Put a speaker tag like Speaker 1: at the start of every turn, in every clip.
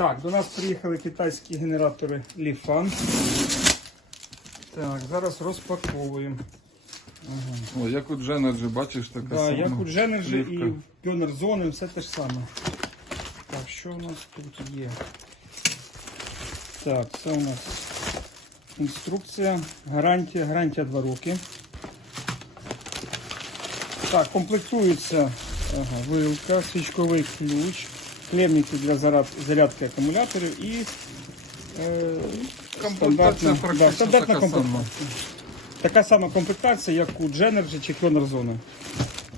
Speaker 1: Так, до нас приїхали китайські генератори Lifan. Так, зараз розпаковуємо.
Speaker 2: О, як у Дженерджі, бачиш, така
Speaker 1: Да,
Speaker 2: сама.
Speaker 1: як у Дженерджі і в Pioneer все те ж саме. Так, що у нас тут є? Так, це у нас інструкція, гарантія, гарантія 2 роки. Так, комплектується ага, вилка, свічковий ключ, клемники для заряд, зарядки акумуляторів і е, стандартна, да, стандартна
Speaker 2: така сама.
Speaker 1: комплектація. Така сама комплектація, як у Дженерджі чи Zone.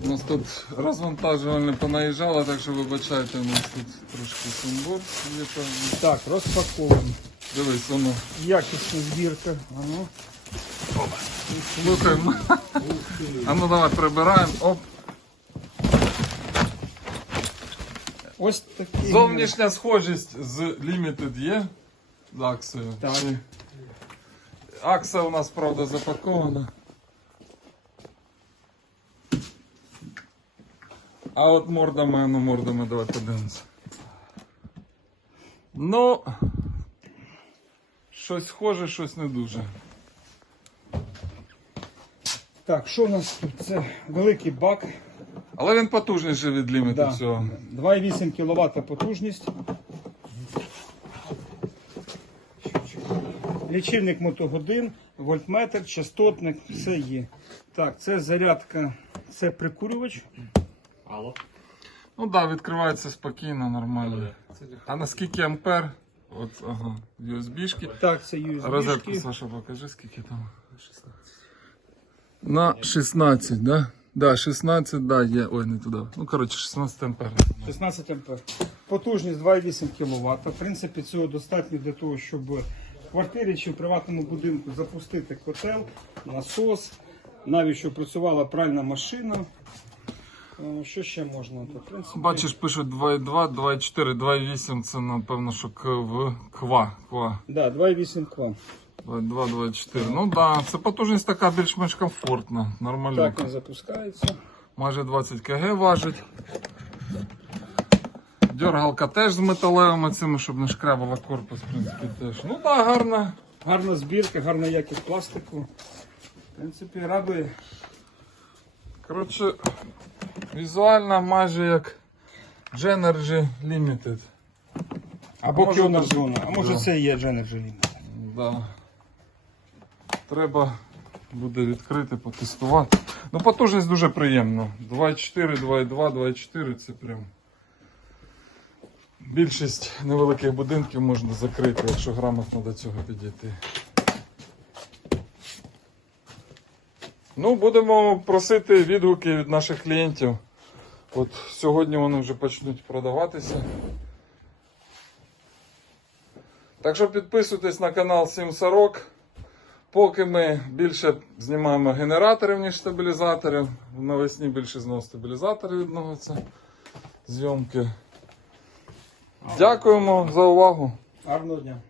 Speaker 2: У нас тут розвантажувальне понаїжджало, так що вибачайте, у нас тут трошки сумбур. Є.
Speaker 1: Так, розпаковуємо.
Speaker 2: Дивись, воно.
Speaker 1: Якісна збірка. Ано.
Speaker 2: Слухаємо. А ну давай прибираємо. Оп.
Speaker 1: Ось такі.
Speaker 2: Зовнішня схожість з Limited є. З Аксою.
Speaker 1: Так.
Speaker 2: Акса у нас, правда, запакована. А от мордами, ну мордами, давай подивимося. Ну, щось схоже, щось не дуже.
Speaker 1: Так, що у нас тут? Це великий бак.
Speaker 2: Але він потужніший від Limited
Speaker 1: Да.
Speaker 2: всього.
Speaker 1: 2,8 кВт потужність. Лічильник мотогодин, вольтметр, частотник, все є. Так, це зарядка, це прикурювач.
Speaker 3: Алло.
Speaker 2: Ну так, да, відкривається спокійно, нормально. А на скільки ампер? От, ага, USB-шки.
Speaker 1: Так, це USB.
Speaker 2: Розетку, Саша, покажи, скільки там. На 16, да? Да, 16, да, є. Ой, не туди. Ну, коротше, 16 ампер.
Speaker 1: 16 ампер. Потужність 2,8 кВт. В принципі, цього достатньо для того, щоб в квартирі чи в приватному будинку запустити котел, насос, навіть щоб працювала пральна машина. Е, Що ще можна? То, в принципі,
Speaker 2: Бачиш, пишуть 2,2, 2,4, 2,8, це напевно, що к- в ква. ква.
Speaker 1: Да, 2,8 кВт.
Speaker 2: 2,2, 2,4. Ну да, це потужність така більш-менш комфортна, нормальна.
Speaker 1: Так він запускається.
Speaker 2: Майже 20 кг важить. Дергалка теж з металевими цими, щоб не шкрябала корпус, в принципі, теж. Ну так, да, гарна.
Speaker 1: Гарна збірка, гарна якість пластику. В принципі, радує.
Speaker 2: Коротше, візуально майже як Genergy Limited.
Speaker 1: Або Pioneer
Speaker 2: так.
Speaker 1: А може це і є Genergy Limit.
Speaker 2: Да. Треба буде відкрити, потестувати. Ну, потужність дуже приємна. 2,4, 2,2, 2,4 це прям. Більшість невеликих будинків можна закрити, якщо грамотно до цього підійти. Ну, будемо просити відгуки від наших клієнтів. От сьогодні вони вже почнуть продаватися. Так що підписуйтесь на канал Сім Сорок. Поки ми більше знімаємо генераторів, ніж стабілізаторів. Навесні більше знову стабілізаторів відновиться зйомки. Дякуємо за увагу.
Speaker 1: Гарного дня.